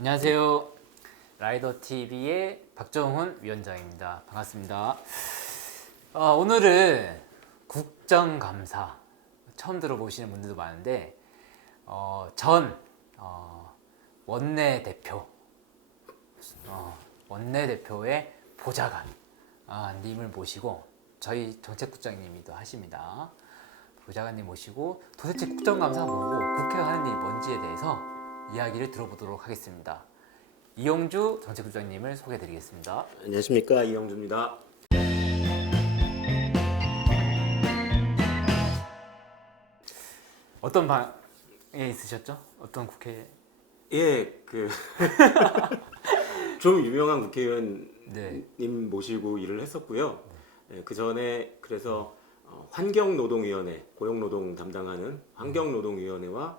안녕하세요. 라이더TV의 박정훈 위원장입니다. 반갑습니다. 오늘은 국정감사 처음 들어보시는 분들도 많은데 전 원내대표 원내대표의 보좌관 님을 모시고 저희 정책국장님이도 하십니다. 보좌관님 모시고 도대체 국정감사가 뭐고 국회가 하는 일이 뭔지에 대해서 이야기를 들어보도록 하겠습니다. 이용주 정책국장님을 소개해드리겠습니다. 안녕하십니까, 이영주입니다. 어떤 방에 있으셨죠? 어떤 국회? 예, 좀 유명한 국회의원님 네. 모시고 일을 했었고요. 예, 그 전에 그래서 환경노동위원회, 고용노동 담당하는 환경노동위원회와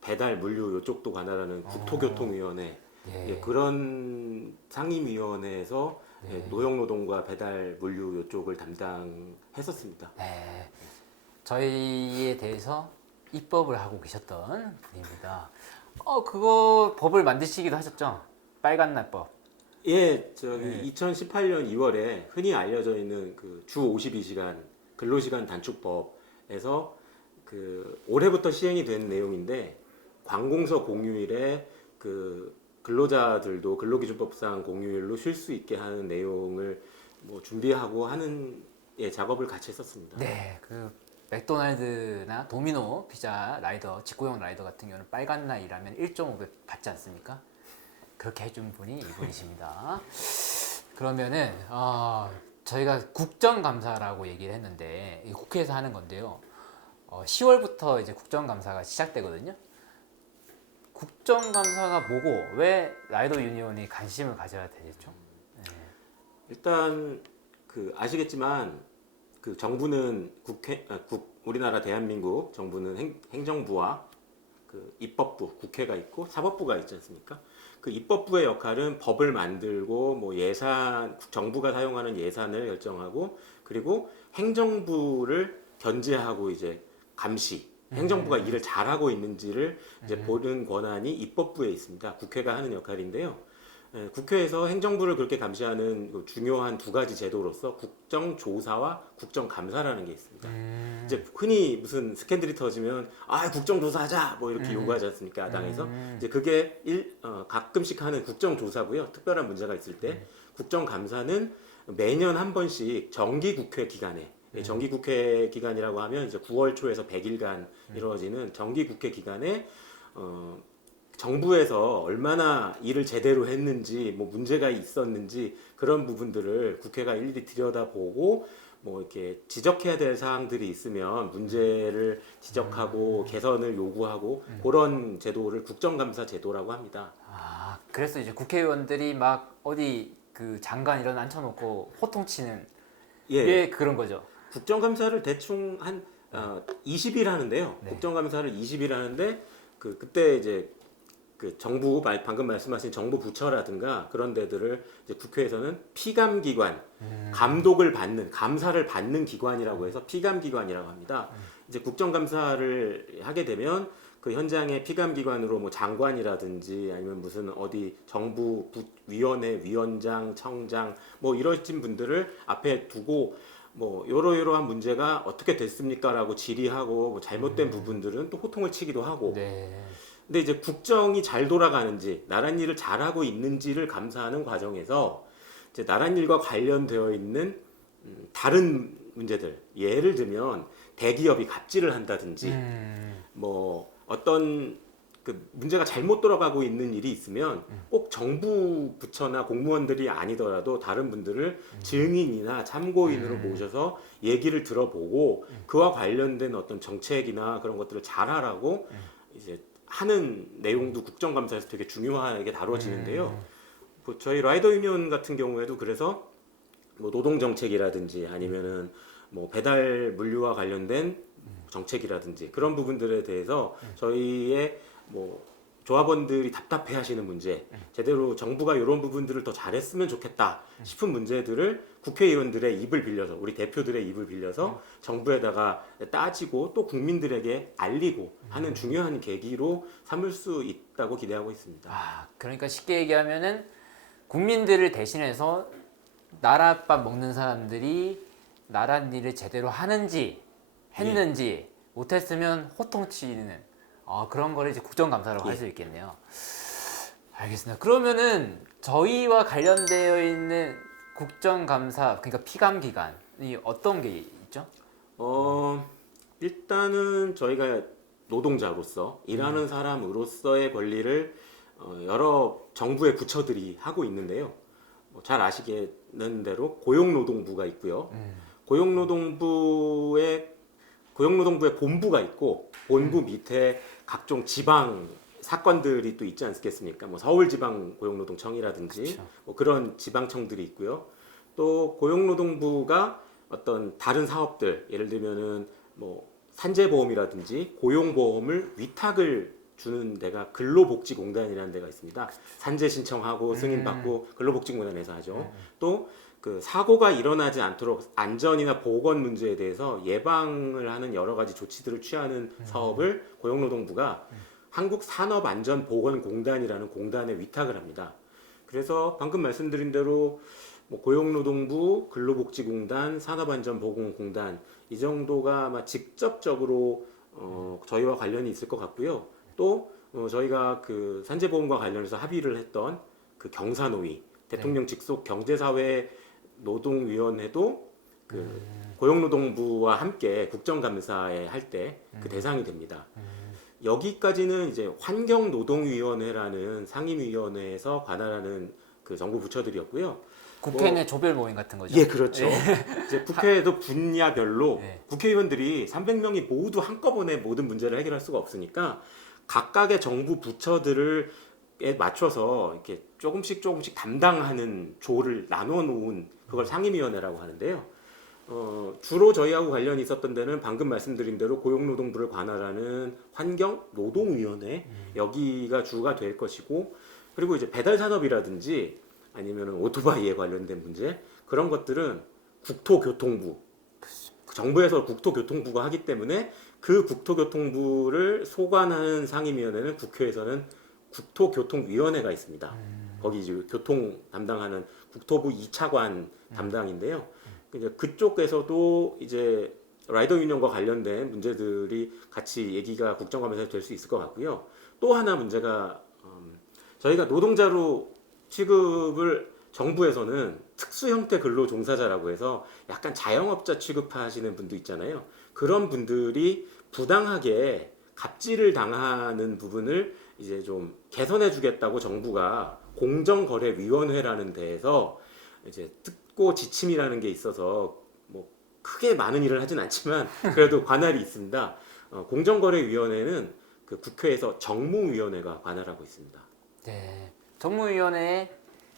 배달 물류 이쪽도 관할하는 국토교통위원회 예. 예, 그런 상임위원회에서 예, 노동노동과 배달 물류 이쪽을 담당했었습니다. 네. 저희에 대해서 입법을 하고 계셨던 분입니다. 그거 법을 만드시기도 하셨죠? 빨간 날법. 예, 2018년 2월에 흔히 알려져 있는 그 주 52시간 근로시간 단축법에서 올해부터 시행이 된 내용인데 관공서 공휴일에 근로자들도 근로기준법상 공휴일로 쉴 수 있게 하는 내용을 준비하고 하는 작업을 같이 했었습니다. 네. 맥도날드나 도미노 피자 라이더, 직구형 라이더 같은 경우는 빨간 날 일하면 1.5배 받지 않습니까? 그렇게 해준 분이 이분이십니다. 그러면은 저희가 국정감사라고 얘기를 했는데 국회에서 하는 건데요. 10월부터 이제 국정감사가 시작되거든요. 국정감사가 뭐고 왜 라이더 유니온이 관심을 가져야 되겠죠? 네. 일단 아시겠지만 정부는 우리나라 대한민국 정부는 행정부와 입법부, 국회가 있고 사법부가 있지 않습니까? 입법부의 역할은 법을 만들고 정부가 사용하는 예산을 결정하고 그리고 행정부를 견제하고 이제 감시, 행정부가 일을 잘하고 있는지를 이제 보는 권한이 입법부에 있습니다. 국회가 하는 역할인데요. 국회에서 행정부를 그렇게 감시하는 중요한 두 가지 제도로서 국정조사와 국정감사라는 게 있습니다. 이제 흔히 무슨 스캔들이 터지면 국정조사하자 이렇게 요구하지 않습니까? 야당에서 이제 그게 가끔씩 하는 국정조사고요. 특별한 문제가 있을 때 국정감사는 매년 한 번씩 정기국회 기간에 정기국회 기간이라고 하면 이제 9월 초에서 100일간 이루어지는 정기국회 기간에 정부에서 얼마나 일을 제대로 했는지 문제가 있었는지 그런 부분들을 국회가 일일이 들여다보고 이렇게 지적해야 될 사항들이 있으면 문제를 지적하고 개선을 요구하고 그런 제도를 국정감사 제도라고 합니다. 그래서 이제 국회의원들이 막 어디 장관 이런 앉혀놓고 호통치는 게 그런 거죠. 국정감사를 대충 한 20일 하는데요. 네. 국정감사를 20일 하는데 그때 이제 정부 방금 말씀하신 정부 부처라든가 그런 데들을 이제 국회에서는 피감기관, 감독을 받는 감사를 받는 기관이라고 해서 피감기관이라고 합니다. 이제 국정감사를 하게 되면 현장의 피감기관으로 장관이라든지 아니면 무슨 어디 정부 위원회 위원장, 청장 이러신 분들을 앞에 두고 요러요러한 문제가 어떻게 됐습니까라고 질의하고 잘못된 부분들은 또 호통을 치기도 하고. 네. 근데 이제 국정이 잘 돌아가는지 나랏일을 잘하고 있는지를 감사하는 과정에서 이제 나랏일과 관련되어 있는 다른 문제들, 예를 들면 대기업이 갑질을 한다든지 어떤 문제가 잘못 돌아가고 있는 일이 있으면 꼭 정부 부처나 공무원들이 아니더라도 다른 분들을 증인이나 참고인으로 모셔서 얘기를 들어보고 그와 관련된 어떤 정책이나 그런 것들을 잘하라고 이제 하는 내용도 국정감사에서 되게 중요하게 다뤄지는데요. 저희 라이더 유니온 같은 경우에도 그래서 노동 정책이라든지 아니면은 배달 물류와 관련된 정책이라든지 그런 부분들에 대해서 저희의 조합원들이 답답해하시는 문제, 제대로 정부가 이런 부분들을 더 잘했으면 좋겠다 싶은 문제들을 국회의원들의 입을 빌려서 우리 대표들의 입을 빌려서 정부에다가 따지고 또 국민들에게 알리고 하는 중요한 계기로 삼을 수 있다고 기대하고 있습니다. 그러니까 쉽게 얘기하면은 국민들을 대신해서 나라밥 먹는 사람들이 나라 일을 제대로 하는지 했는지 못했으면 호통치는 그런 거를 이제 국정감사라고 할 수 있겠네요. 알겠습니다. 그러면은 저희와 관련되어 있는 국정감사, 그러니까 피감 기관이 어떤 게 있죠? 일단은 저희가 노동자로서 일하는 사람으로서의 권리를 여러 정부의 부처들이 하고 있는데요. 잘 아시겠는 대로 고용노동부가 있고요. 고용노동부의 본부가 있고 본부 밑에 각종 지방 사건들이 또 있지 않겠습니까? 뭐 서울지방고용노동청이라든지 그쵸. 뭐 그런 지방청들이 있고요. 또 고용노동부가 어떤 다른 사업들, 예를 들면은 뭐 산재보험이라든지 고용보험을 위탁을 주는 데가 근로복지공단이라는 데가 있습니다. 산재 신청하고 승인받고 근로복지공단에서 하죠. 또 그 사고가 일어나지 않도록 안전이나 보건 문제에 대해서 예방을 하는 여러 가지 조치들을 취하는 사업을 고용노동부가 한국산업안전보건공단이라는 공단에 위탁을 합니다. 그래서 방금 말씀드린 대로 뭐 고용노동부, 근로복지공단, 산업안전보건공단 이 정도가 아마 직접적으로 저희와 관련이 있을 것 같고요. 또 저희가 그 산재보험과 관련해서 합의를 했던 그 경사노위, 대통령 직속 경제사회 노동위원회도 그 고용노동부와 함께 국정감사에 할 때 그 대상이 됩니다. 여기까지는 이제 환경노동위원회라는 상임위원회에서 관할하는 그 정부 부처들이었고요. 국회 내 조별 모임 같은 거죠? 예, 그렇죠. 이제 국회에도 분야별로 네. 국회의원들이 300명이 모두 한꺼번에 모든 문제를 해결할 수가 없으니까 각각의 정부 부처들에 맞춰서 이렇게 조금씩 담당하는 조를 나눠 놓은 그걸 상임위원회라고 하는데요. 주로 저희하고 관련이 있었던 데는 방금 말씀드린 대로 고용노동부를 관할하는 환경노동위원회 여기가 주가 될 것이고, 그리고 이제 배달산업이라든지 아니면 오토바이에 관련된 문제 그런 것들은 국토교통부, 정부에서 국토교통부가 하기 때문에 그 국토교통부를 소관하는 상임위원회는 국회에서는 국토교통위원회가 있습니다. 거기 이제 교통 담당하는 국토부 2차관 담당인데요. 이제 그쪽에서도 이제 라이더 유니온과 관련된 문제들이 같이 얘기가 국정감사에서 될 수 있을 것 같고요. 또 하나 문제가 저희가 노동자로 취급을 정부에서는 특수 형태 근로 종사자라고 해서 약간 자영업자 취급하시는 분도 있잖아요. 그런 분들이 부당하게 갑질을 당하는 부분을 이제 좀 개선해 주겠다고 정부가 공정거래위원회라는 데에서 이제 특고 지침이라는 게 있어서 뭐 크게 많은 일을 하진 않지만 그래도 관할이 있습니다. 공정거래위원회는 그 국회에서 정무위원회가 관할하고 있습니다. 네. 정무위원회에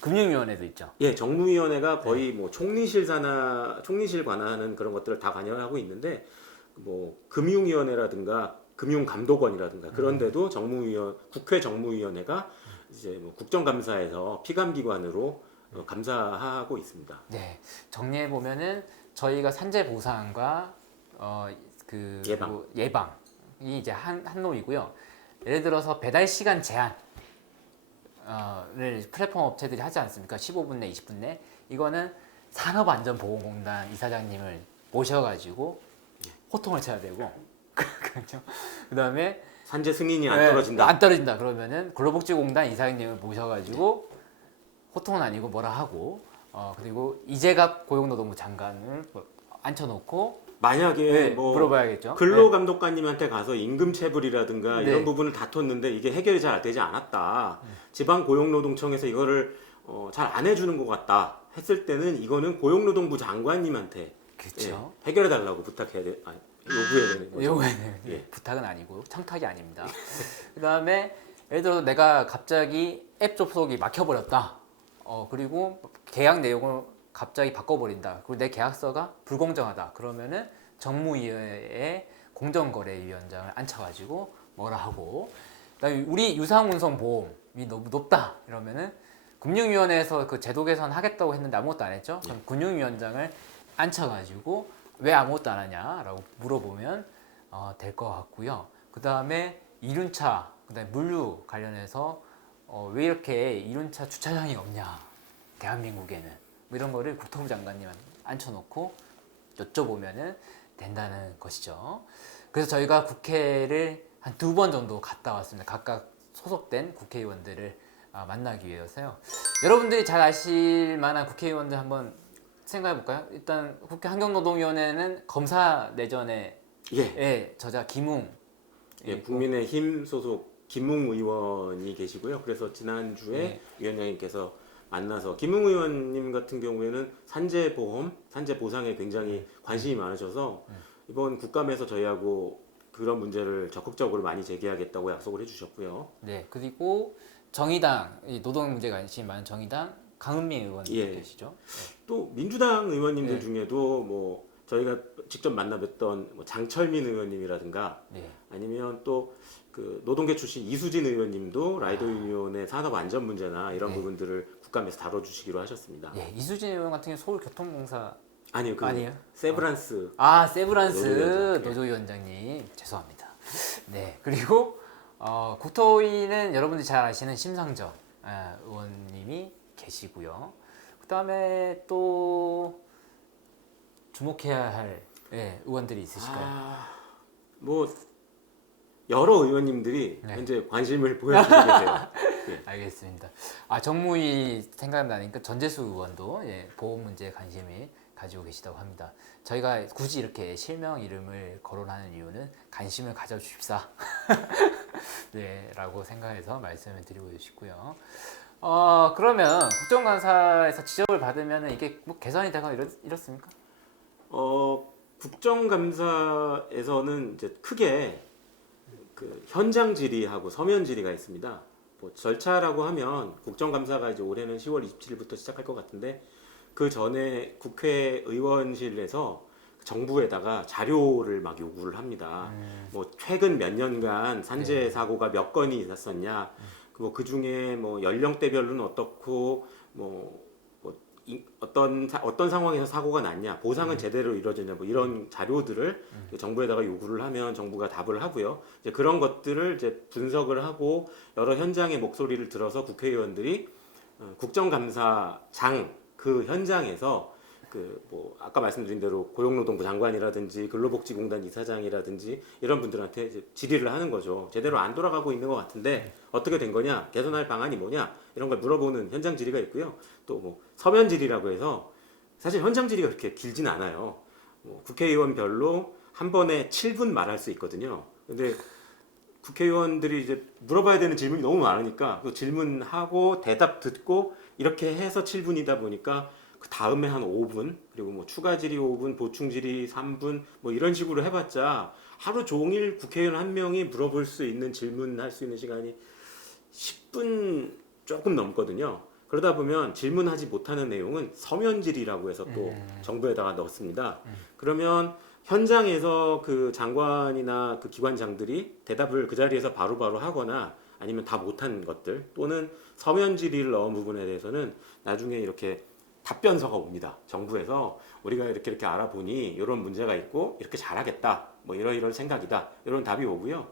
금융위원회도 있죠. 예, 정무위원회가 거의 뭐 총리실 관할하는 그런 것들을 다 관여하고 있는데 뭐 금융위원회라든가 금융감독원이라든가 그런 데도 국회 정무위원회가 이제 뭐 국정감사에서 피감기관으로 감사하고 있습니다. 네. 정리해 보면은 저희가 산재 보상과 그 예방이 이제 한 놈이고요. 예를 들어서 배달 시간 제한 를 플랫폼 업체들이 하지 않습니까? 15분 내, 20분 내. 이거는 산업안전보건공단 이사장님을 모셔가지고 호통을 쳐야 되고, 그렇죠. 그다음에 산재 승인이 안 떨어진다. 안 떨어진다. 그러면은 근로복지공단 이사장님을 모셔가지고 호통은 아니고 뭐라 하고, 그리고 이재갑 고용노동부 장관을 앉혀놓고 만약에 뭐 물어봐야겠죠. 근로감독관님한테 가서 임금체불이라든가 네. 이런 부분을 다퉜는데 이게 해결이 잘 되지 않았다. 지방고용노동청에서 이거를 잘 안 해주는 것 같다 했을 때는 이거는 고용노동부 장관님한테 그렇죠. 해결해 달라고 부탁해야 돼. 요구해야 되는 거죠. 요거는 예. 부탁은 아니고 청탁이 아닙니다. 그다음에 예를 들어 내가 갑자기 앱 접속이 막혀버렸다. 그리고 계약 내용을 갑자기 바꿔버린다. 그리고 내 계약서가 불공정하다. 그러면은 정무위원회에 공정거래위원장을 앉혀가지고 뭐라 하고, 그다음에 우리 유상운송 보험이 너무 높다. 이러면은 금융위원회에서 그 제도 개선 하겠다고 했는데 아무것도 안 했죠. 그럼 금융위원장을 앉혀가지고 왜 아무것도 안 하냐라고 물어보면 될 것 같고요. 그 다음에 이륜차, 그다음에 물류 관련해서 왜 이렇게 이륜차 주차장이 없냐, 대한민국에는 뭐 이런 거를 국토부 장관님 앉혀놓고 여쭤보면은 된다는 것이죠. 그래서 저희가 국회를 한 2번 정도 갔다 왔습니다. 각각 소속된 국회의원들을 만나기 위해서요. 여러분들이 잘 아실 만한 국회의원들 한번 생각해 볼까요? 일단 국회 환경노동위원회는 검사 내전의 저자 김웅, 국민의힘 소속 김웅 의원이 계시고요. 그래서 지난주에 위원장님께서 만나서 김웅 의원님 같은 경우에는 산재보험, 산재보상에 굉장히 관심이 많으셔서 이번 국감에서 저희하고 그런 문제를 적극적으로 많이 제기하겠다고 약속을 해주셨고요. 네, 그리고 정의당, 노동 문제 관심이 많은 정의당 강은미 의원 계시죠. 또 민주당 의원님들 네. 중에도 뭐 저희가 직접 만나뵀던 뭐 장철민 의원님이라든가 아니면 또 그 노동계 출신 이수진 의원님도 라이더 유니온의 산업 안전 문제나 이런 부분들을 국감에서 다뤄주시기로 하셨습니다. 이수진 의원 같은 경우 서울교통공사 아니요, 아니에요? 세브란스 세브란스 노조위원장님 죄송합니다. 네, 그리고 국토위는 여러분들이 잘 아시는 심상정 의원님이 계시고요. 그 다음에 또 주목해야 할 의원들이 있으실까요? 뭐 여러 의원님들이 현재 관심을 보여주고 계세요. 알겠습니다. 정무위 생각나니까 전재수 의원도 보험 문제에 관심이 가지고 계시다고 합니다. 저희가 굳이 이렇게 실명 이름을 거론하는 이유는 관심을 가져주십사 라고 생각해서 말씀을 드리고 싶고요. 그러면 국정감사에서 지적을 받으면 이게 뭐 개선이 되거나 이렇습니까? 국정감사에서는 이제 크게 그 현장 질의하고 서면 질의가 있습니다. 뭐 절차라고 하면 국정감사가 이제 올해는 10월 27일부터 시작할 것 같은데 그 전에 국회의원실에서 정부에다가 자료를 막 요구를 합니다. 뭐 최근 몇 년간 산재 사고가 몇 건이 있었냐, 뭐 그 중에 뭐 연령대별로는 어떻고 어떤 상황에서 사고가 났냐, 보상은 제대로 이루어졌냐, 뭐 이런 자료들을 정부에다가 요구를 하면 정부가 답을 하고요. 이제 그런 것들을 이제 분석을 하고 여러 현장의 목소리를 들어서 국회의원들이 국정감사장 그 현장에서 그 뭐 아까 말씀드린 대로 고용노동부 장관이라든지 근로복지공단 이사장이라든지 이런 분들한테 이제 질의를 하는 거죠. 제대로 안 돌아가고 있는 것 같은데 어떻게 된 거냐, 개선할 방안이 뭐냐, 이런 걸 물어보는 현장 질의가 있고요. 또 뭐 서면 질의라고 해서 사실 현장 질의가 그렇게 길진 않아요. 뭐 국회의원별로 한 번에 7분 말할 수 있거든요. 근데 국회의원들이 이제 물어봐야 되는 질문이 너무 많으니까 그 질문하고 대답 듣고 이렇게 해서 7분이다 보니까 그 다음에 한 5분, 그리고 뭐 추가 질의 5분, 보충 질의 3분, 뭐 이런 식으로 해봤자 하루 종일 국회의원 한 명이 물어볼 수 있는 질문할 수 있는 시간이 10분 조금 넘거든요. 그러다 보면 질문하지 못하는 내용은 서면 질의라고 해서 또 정부에다가 넣습니다. 그러면 현장에서 그 장관이나 그 기관장들이 대답을 그 자리에서 바로바로 하거나 아니면 다 못한 것들 또는 서면 질의를 넣은 부분에 대해서는 나중에 이렇게 답변서가 옵니다. 정부에서 우리가 이렇게 알아보니 이런 문제가 있고 이렇게 잘하겠다, 뭐 이런 생각이다, 이런 답이 오고요.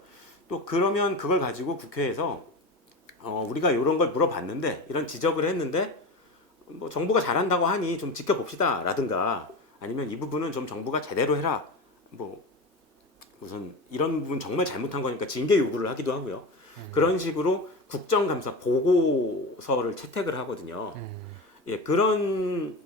또 그러면 그걸 가지고 국회에서 우리가 이런 걸 물어봤는데 이런 지적을 했는데 뭐 정부가 잘한다고 하니 좀 지켜봅시다 라든가 아니면 이 부분은 좀 정부가 제대로 해라, 뭐 무슨 이런 부분 정말 잘못한 거니까 징계 요구를 하기도 하고요. 그런 식으로 국정감사 보고서를 채택을 하거든요. 그런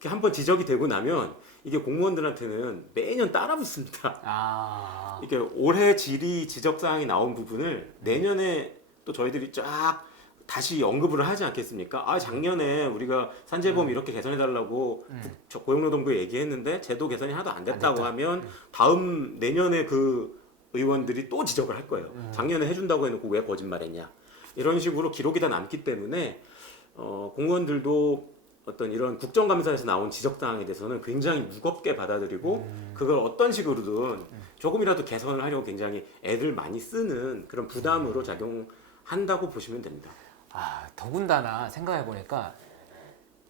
게 한번 지적이 되고 나면 이게 공무원들한테는 매년 따라 붙습니다. 이게 올해 질의 지적 사항이 나온 부분을 내년에 또 저희들이 쫙 다시 언급을 하지 않겠습니까? 작년에 우리가 산재보험 이렇게 개선해달라고 고용노동부에 얘기했는데 제도 개선이 하나도 안 됐다고 하면 다음 내년에 그 의원들이 또 지적을 할 거예요. 작년에 해준다고 해놓고 왜 거짓말했냐, 이런 식으로 기록이 다 남기 때문에 공무원들도 어떤 이런 국정감사에서 나온 지적사항에 대해서는 굉장히 무겁게 받아들이고 그걸 어떤 식으로든 조금이라도 개선을 하려고 굉장히 애를 많이 쓰는 그런 부담으로 작용한다고 보시면 됩니다. 더군다나 생각해 보니까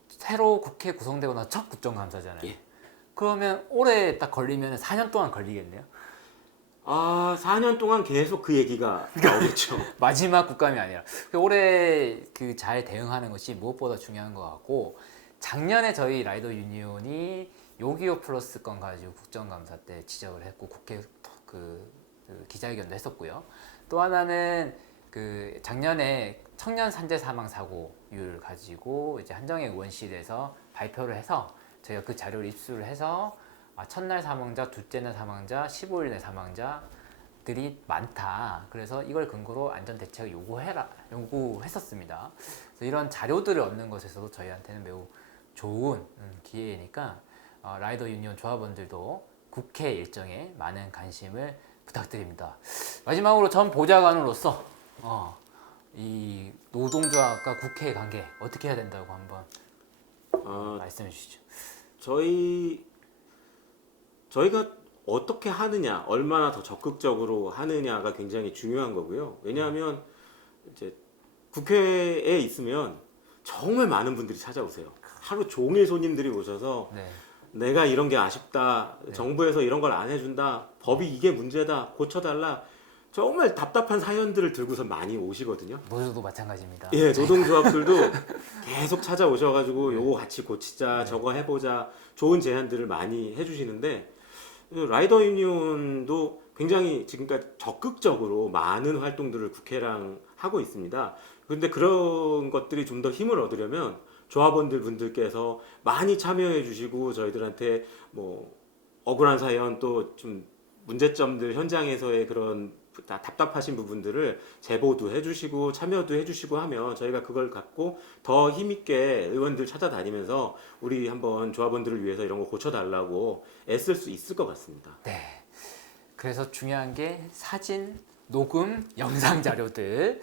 새로 국회 구성되고 나서 첫 국정감사잖아요. 예. 그러면 올해 딱 걸리면 4년 동안 걸리겠네요. 4년 동안 계속 그 얘기가 나오겠죠. 마지막 국감이 아니라 올해 그 잘 대응하는 것이 무엇보다 중요한 것 같고, 작년에 저희 라이더 유니온이 요기요 플러스 건 가지고 국정감사 때 지적을 했고 국회 그 기자회견도 했었고요. 또 하나는 그 작년에 청년 산재 사망 사고율 가지고 이제 한정혜 의원실에서 발표를 해서 저희가 그 자료를 입수를 해서 첫날 사망자, 둘째 날 사망자, 15일 내 사망자들이 많다. 그래서 이걸 근거로 안전 대책을 요구했었습니다. 그래서 이런 자료들을 얻는 것에서도 저희한테는 매우 좋은 기회이니까 라이더 유니온 조합원들도 국회 일정에 많은 관심을 부탁드립니다. 마지막으로 전 보좌관으로서 이 노동조합과 국회의 관계 어떻게 해야 된다고 한번 말씀해 주시죠. 저희가 어떻게 하느냐, 얼마나 더 적극적으로 하느냐가 굉장히 중요한 거고요. 왜냐하면 이제 국회에 있으면 정말 많은 분들이 찾아오세요. 하루 종일 손님들이 오셔서 네. 내가 이런 게 아쉽다, 네. 정부에서 이런 걸 안 해준다, 법이 이게 문제다, 고쳐달라, 정말 답답한 사연들을 들고서 많이 오시거든요. 노조도 마찬가지입니다. 예, 노동조합들도 계속 찾아오셔가지고 네. 요거 같이 고치자, 네. 저거 해보자, 좋은 제안들을 많이 해주시는데, 라이더 유니온도 굉장히 지금까지 적극적으로 많은 활동들을 국회랑 하고 있습니다. 그런데 그런 것들이 좀 더 힘을 얻으려면 조합원들 분들께서 많이 참여해 주시고, 저희들한테 뭐 억울한 사연, 또 좀 문제점들, 현장에서의 그런 답답하신 부분들을 제보도 해주시고 참여도 해주시고 하면 저희가 그걸 갖고 더 힘있게 의원들 찾아다니면서 우리 한번 조합원들을 위해서 이런 거 고쳐달라고 애쓸 수 있을 것 같습니다. 네. 그래서 중요한 게 사진, 녹음, 영상 자료들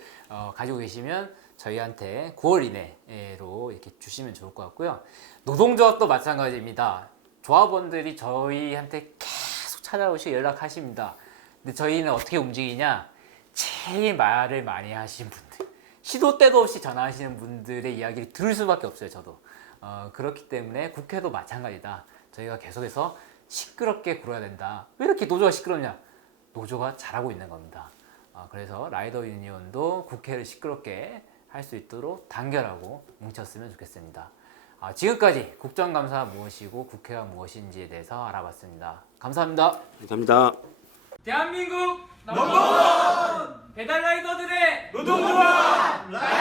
가지고 계시면 저희한테 9월 이내로 이렇게 주시면 좋을 것 같고요. 노동조합도 마찬가지입니다. 조합원들이 저희한테 계속 찾아오시고 연락하십니다. 근데 저희는 어떻게 움직이냐? 제일 말을 많이 하신 분들, 시도 때도 없이 전화하시는 분들의 이야기를 들을 수밖에 없어요. 저도 그렇기 때문에 국회도 마찬가지다. 저희가 계속해서 시끄럽게 굴어야 된다. 왜 이렇게 노조가 시끄럽냐? 노조가 잘하고 있는 겁니다. 그래서 라이더 유니온도 국회를 시끄럽게 할 수 있도록 단결하고 뭉쳤으면 좋겠습니다. 지금까지 국정감사가 무엇이고 국회가 무엇인지에 대해서 알아봤습니다. 감사합니다. 감사합니다. 대한민국 넘버원 배달 라이더들의 노동조합 라이더